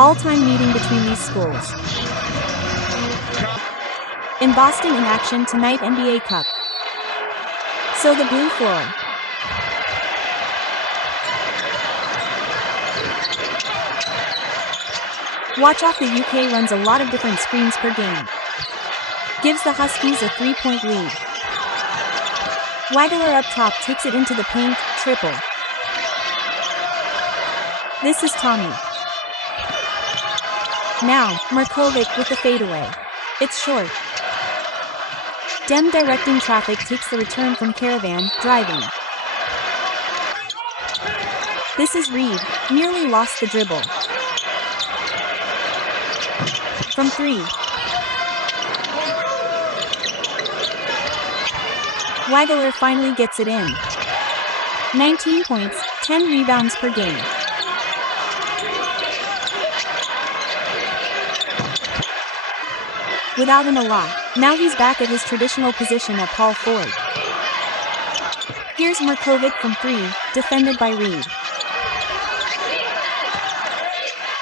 All-time meeting between these schools. In Boston in action tonight, NBA Cup. So the blue floor. Watch off. The UK runs a lot of different screens per game. Gives the Huskies a 3-point lead. Waggler up top takes it into the paint, triple. This is Tommy. Now, Markovic with the fadeaway. It's short. Dem directing traffic takes the return from Caravan, driving. This is Reed, nearly lost the dribble. From 3. Waggler finally gets it in. 19 points, 10 rebounds per game. Without him a lot, now he's back at his traditional position at power forward. Here's Markovic from 3, defended by Reed.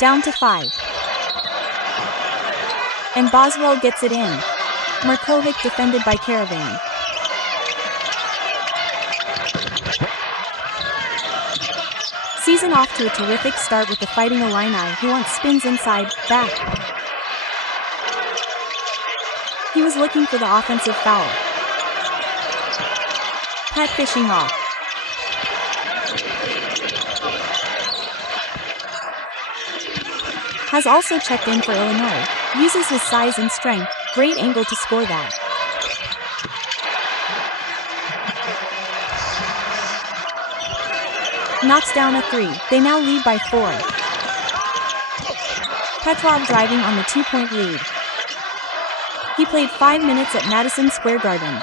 Down to 5. And Boswell gets it in. Markovic defended by Caravan. Season off to a terrific start with the Fighting Illini, who wants spins inside, back. He was looking for the offensive foul. Pat fishing off. Has also checked in for Illinois. Uses his size and strength. Great angle to score that. Knocks down a 3. They now lead by 4. Petrov driving on the 2-point lead. He played 5 minutes at Madison Square Garden.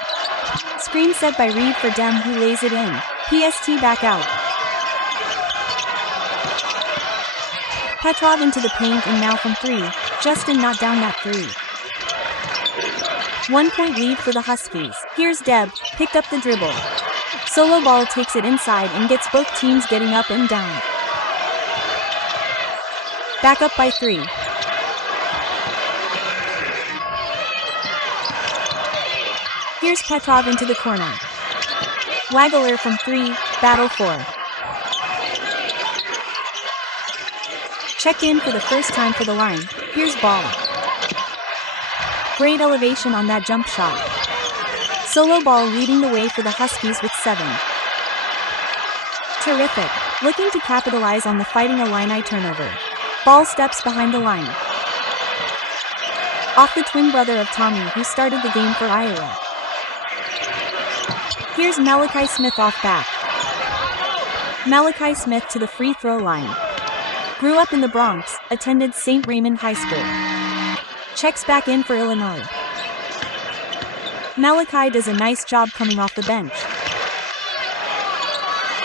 Screen set by Reed for Dem, who lays it in. PST back out. Petrov into the paint and now from 3. Justin not down that 3. 1-point lead for the Huskies. Here's Deb, picked up the dribble. Solo ball takes it inside and gets both teams getting up and down. Back up by 3. Here's Petrov into the corner. Waggler from 3, battle 4. Check in for the first time for the line. Here's Ball. Great elevation on that jump shot. Solo ball leading the way for the Huskies with 7. Terrific. Looking to capitalize on the Fighting Illini turnover. Ball steps behind the line. Off the twin brother of Tommy, who started the game for Iowa. Here's Malachi Smith off back. Malachi Smith to the free throw line. Grew up in the Bronx, attended St. Raymond High School. Checks back in for Illinois. Malachi does a nice job coming off the bench.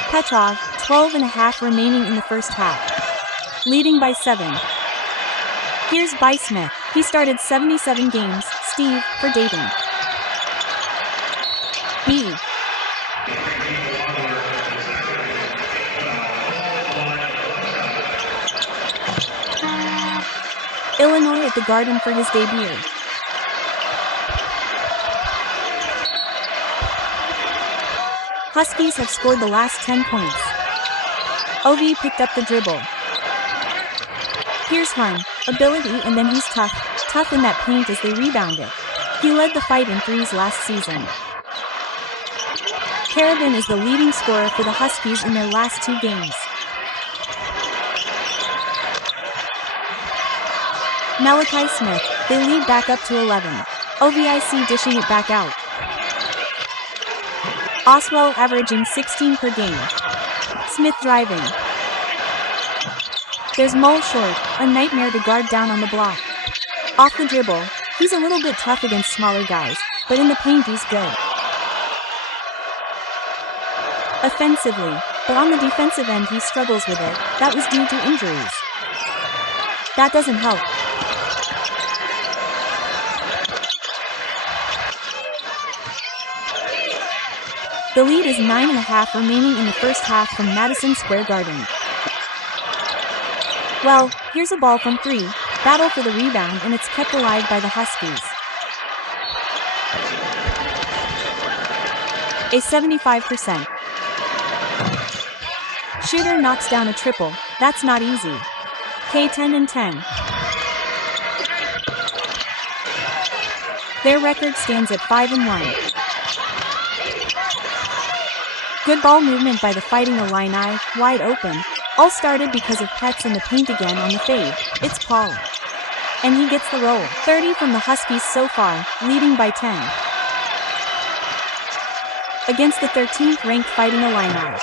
Petrov, 12.5 remaining in the first half. Leading by 7. Here's by Smith. He started 77 games, Steve, for Dayton. B. Illinois at the Garden for his debut. Huskies have scored the last 10 points. OV picked up the dribble. Here's Hun, ability, and then he's tough in that paint as they rebound it. He led the fight in threes last season. Caravan is the leading scorer for the Huskies in their last 2 games. Malachi Smith, they lead back up to 11. OVIC dishing it back out. Oswell averaging 16 per game. Smith driving. There's Mull short, a nightmare to guard down on the block. Off the dribble, he's a little bit tough against smaller guys, but in the paint he's good. Offensively, but on the defensive end he struggles with it. That was due to injuries. That doesn't help. The lead is 9.5 remaining in the first half from Madison Square Garden. Well, here's a ball from 3. Battle for the rebound, and it's kept alive by the Huskies. A 75%. Shooter knocks down a triple. That's not easy. K10 and 10. Their record stands at 5 and 1. Good ball movement by the Fighting Illini, wide open. All started because of Pets in the paint again on the fade. It's Paul. And he gets the roll. 30 from the Huskies so far, leading by 10. Against the 13th ranked Fighting Illini.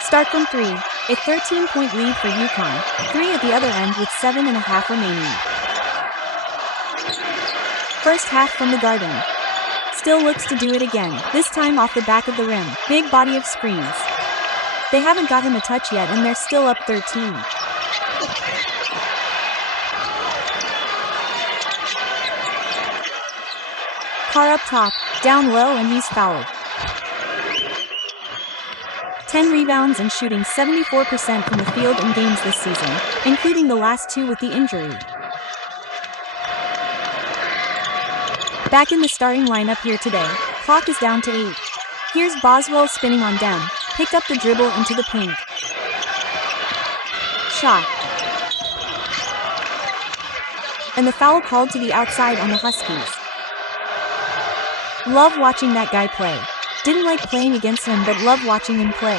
Start from 3. A 13-point lead for UConn. 3 at the other end with 7.5 remaining. First half from the Garden. Still looks to do it again, this time off the back of the rim. Big body of screens. They haven't got him a touch yet and they're still up 13. Carr up top, down low, and he's fouled. 10 rebounds and shooting 74% from the field in games this season, including the last 2 with the injury. Back in the starting lineup here today, clock is down to 8. Here's Boswell spinning on Dem, picked up the dribble into the paint. Shot. And the foul called to the outside on the Huskies. Love watching that guy play. Didn't like playing against him but love watching him play.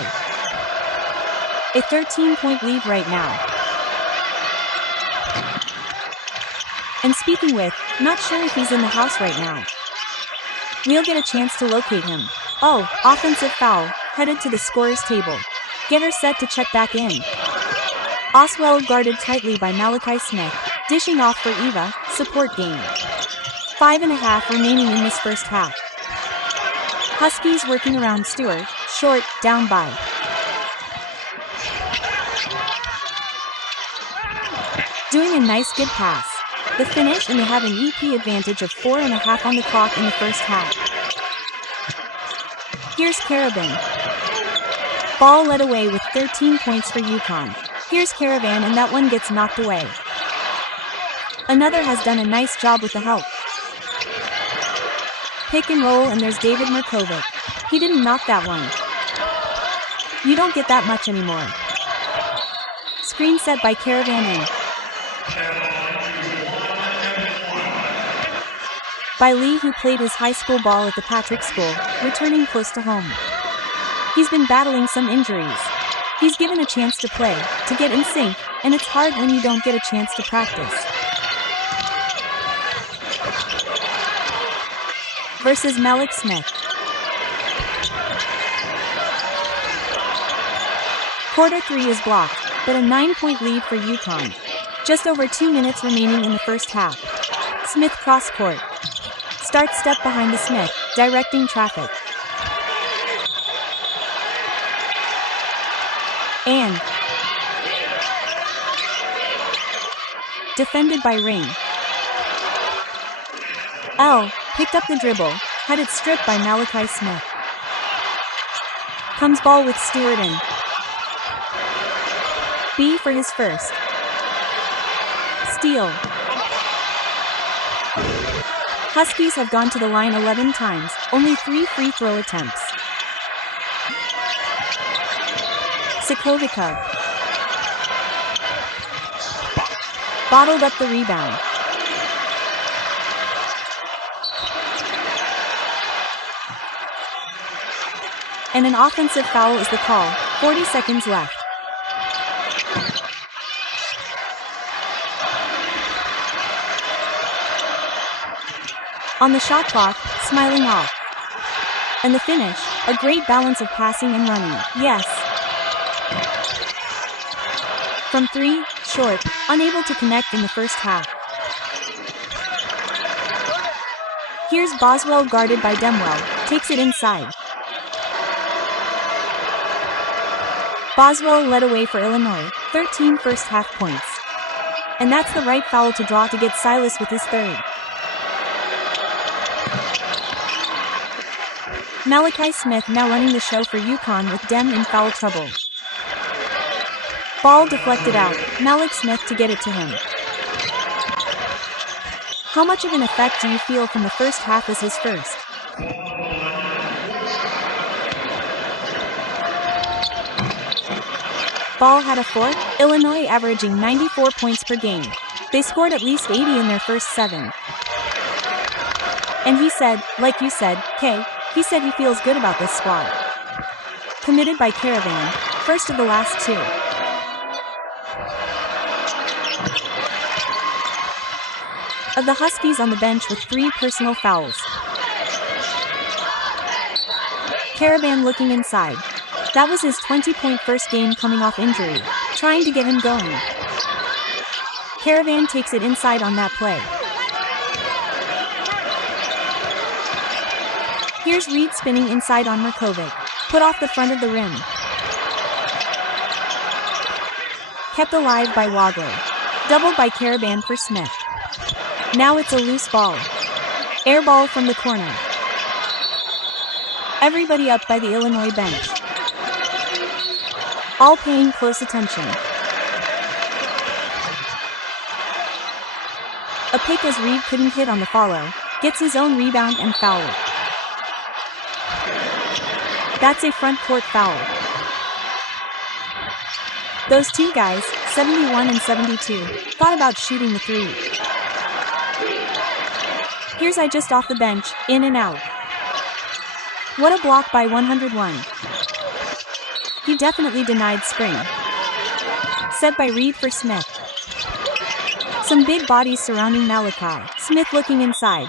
A 13-point lead right now. And speaking with, not sure if he's in the house right now. We'll get a chance to locate him. Oh, offensive foul, headed to the scorer's table. Get her set to check back in. Oswell guarded tightly by Malachi Smith, dishing off for Eva, support game. 5.5 remaining in this first half. Huskies working around Stewart, short, down by. Doing a nice good pass. The finish, and they have an EP advantage of 4.5 on the clock in the first half. Here's Caravan. Ball led away with 13 points for UConn. Here's Caravan, and that one gets knocked away. Another has done a nice job with the help. Pick and roll, and there's David Merkovic. He didn't knock that one. You don't get that much anymore. Screen set by Caravan in. By Lee, who played his high school ball at the Patrick School, returning close to home. He's been battling some injuries. He's given a chance to play, to get in sync, and it's hard when you don't get a chance to practice. Versus Malik Smith. Quarter 3 is blocked, but a 9-point lead for UConn. Just over 2 minutes remaining in the first half. Smith cross court. Start step behind the Smith, directing traffic. And defended by Ring. L picked up the dribble, had it stripped by Malachi Smith. Comes ball with Stewart in. B for his first. Steal. Huskies have gone to the line 11 times, only 3 free throw attempts. Sikovica bottled up the rebound. And an offensive foul is the call, 40 seconds left. On the shot clock, smiling off. And the finish, a great balance of passing and running, yes. From 3, short, unable to connect in the first half. Here's Boswell guarded by Demwell, takes it inside. Boswell led away for Illinois, 13 first half points. And that's the right foul to draw to get Silas with his third. Malachi Smith now running the show for UConn with Dem in foul trouble. Ball deflected out, Malik Smith to get it to him. How much of an effect do you feel from the first half as his first? Ball had a fourth, Illinois averaging 94 points per game. They scored at least 80 in their first 7. And he said, like you said, Kay, he said he feels good about this squad. Committed by Caravan, first of the last 2. Of the Huskies on the bench with 3 personal fouls. Caravan looking inside. That was his 20-point first game coming off injury, trying to get him going. Caravan takes it inside on that play. Here's Reed spinning inside on Markovic, put off the front of the rim. Kept alive by Wagler. Doubled by Caravan for Smith. Now it's a loose ball. Air ball from the corner. Everybody up by the Illinois bench. All paying close attention. A pick as Reed couldn't hit on the follow, gets his own rebound and foul. That's a front court foul. Those 2 guys, 71 and 72, thought about shooting the 3. Here's I just off the bench, in and out. What a block by 101. He definitely denied Spring. Set by Reed for Smith. Some big bodies surrounding Malachi. Smith looking inside.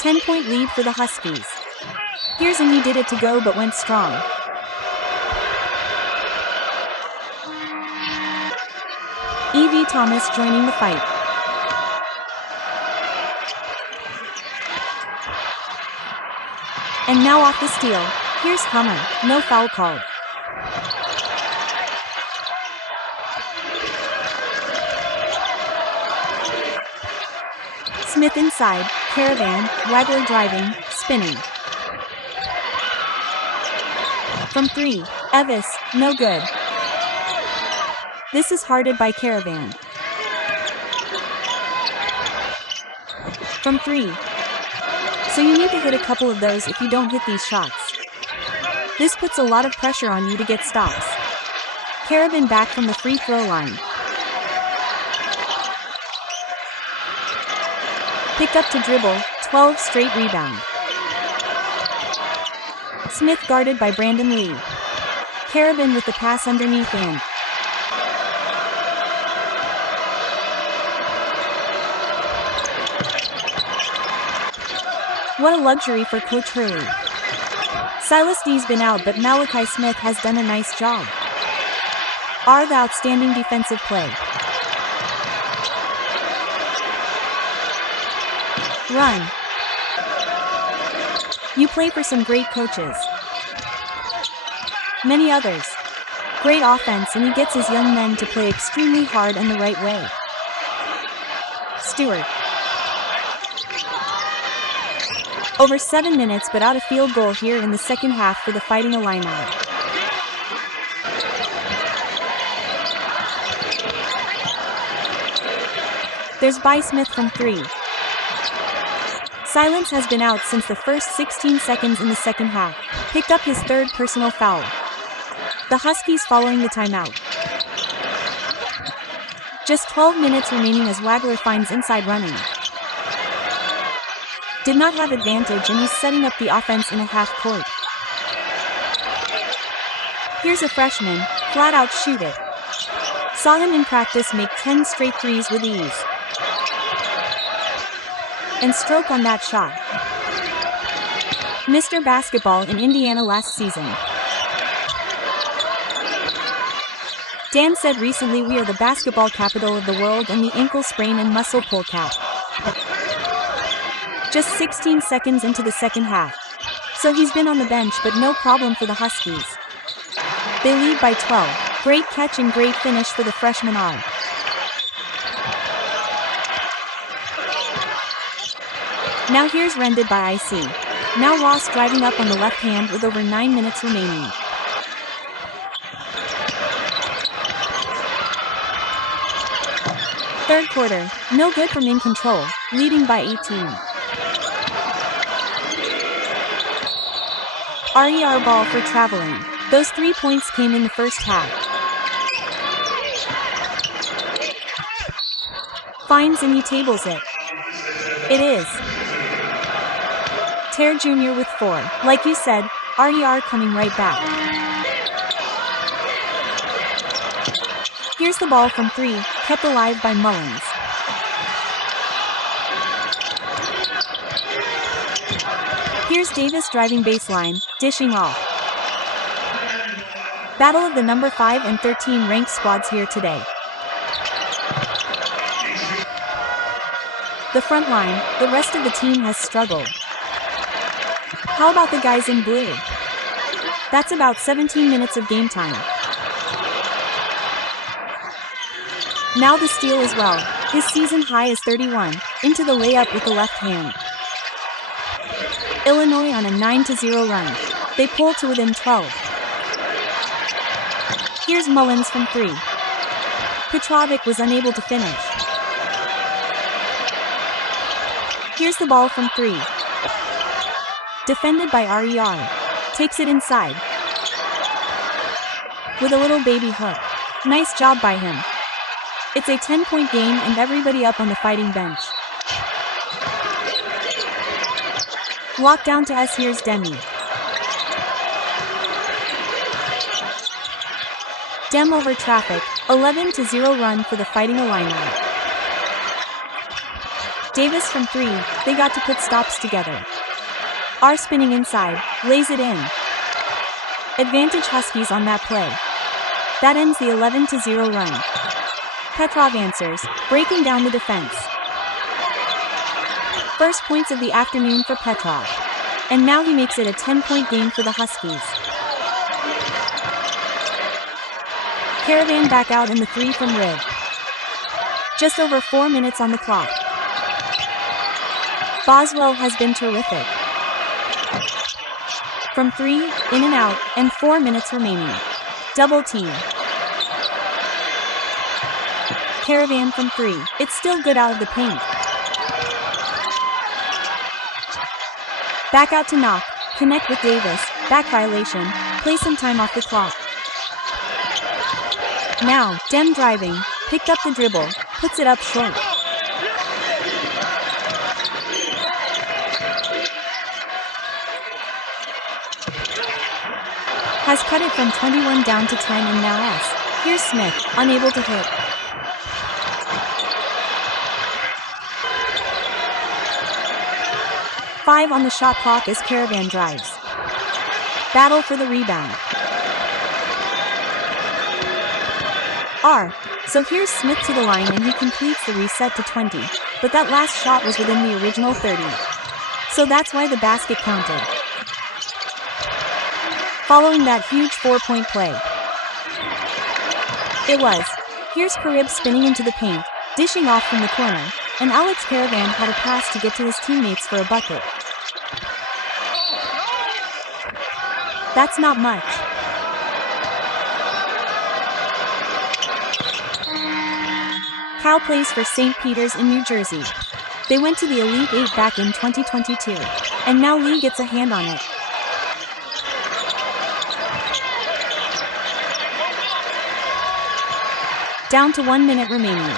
"10-point lead for the Huskies. Here's and he did it to go but went strong. E.V. Thomas joining the fight. And now off the steal, here's Hummer, no foul called. Smith inside, Caravan, Wagler driving, spinning. From 3, Evis, no good. This is hearted by Caravan. From 3. So you need to hit a couple of those if you don't hit these shots. This puts a lot of pressure on you to get stops. Caravan back from the free throw line. Picked up to dribble, 12 straight rebound. Smith guarded by Brandon Lee. Caravan with the pass underneath and what a luxury for Coach Hurley. Silas D's been out but Malachi Smith has done a nice job. R the outstanding defensive play. Run. You play for some great coaches. Many others. Great offense and he gets his young men to play extremely hard and the right way. Stewart. Over 7 minutes but out a field goal here in the second half for the Fighting Illini. There's by Smith from 3. Silence has been out since the first 16 seconds in the second half. Picked up his 3rd personal foul. The Huskies following the timeout. Just 12 minutes remaining as Wagler finds inside running. Did not have advantage and he's setting up the offense in a half court. Here's a freshman, flat out shoot it. Saw him in practice make 10 straight threes with ease. And stroke on that shot. Mr. Basketball in Indiana last season. Dan said recently we are the basketball capital of the world and the ankle sprain and muscle pull cap. Just 16 seconds into the second half. So he's been on the bench but no problem for the Huskies. They lead by 12. Great catch and great finish for the freshman R. Now here's Rended by IC. Now Ross driving up on the left hand with over 9 minutes remaining. Third quarter, no good from in control, leading by 18. RER ball for traveling. Those 3 points came in the first half. Finds and he tables it. It is. Ter Jr. with 4. Like you said, RER coming right back. Here's the ball from 3, kept alive by Mullins. Here's Davis driving baseline, dishing off. Battle of the number 5 and 13 ranked squads here today. The front line, the rest of the team has struggled. How about the guys in blue? That's about 17 minutes of game time. Now the steal as well. His season high is 31, into the layup with the left hand. Illinois on a 9-0 run. They pull to within 12. Here's Mullins from 3. Petrovic was unable to finish. Here's the ball from 3. Defended by RER. Takes it inside. With a little baby hook. Nice job by him. It's a 10-point game and everybody up on the fighting bench. Walk down to S. Here's Demi. Dem over traffic, 11-0 run for the Fighting Illini. Davis from 3, they got to put stops together. R spinning inside, lays it in. Advantage Huskies on that play. That ends the 11-0 run. Petrov answers, breaking down the defense. First points of the afternoon for Petrov. And now he makes it a 10-point game for the Huskies. Caravan back out in the 3 from Riv. Just over 4 minutes on the clock. Boswell has been terrific. From 3, in and out, and 4 minutes remaining. Double team. Caravan from 3, it's still good out of the paint. Back out to knock, connect with Davis, back violation, play some time off the clock. Now, Dem driving, picked up the dribble, puts it up short. Has cut it from 21 down to 10 and now S. Here's Smith, unable to hit. Five on the shot clock as Caravan drives. Battle for the rebound. R. So here's Smith to the line and he completes the reset to 20, but that last shot was within the original 30. So that's why the basket counted. Following that huge 4-point play. It was. Here's Carib spinning into the paint, dishing off from the corner, and Alex Caravan had a pass to get to his teammates for a bucket. That's not much. Cal plays for St. Peter's in New Jersey. They went to the Elite 8 back in 2022, and now Lee gets a hand on it. Down to 1 minute remaining.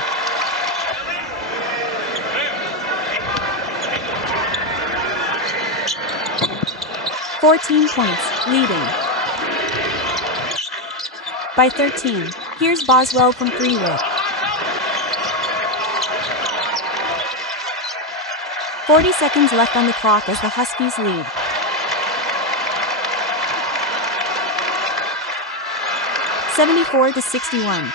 "14 points, leading. By 13, here's Boswell from 3 with. 40 seconds left on the clock as the Huskies lead. "74-61.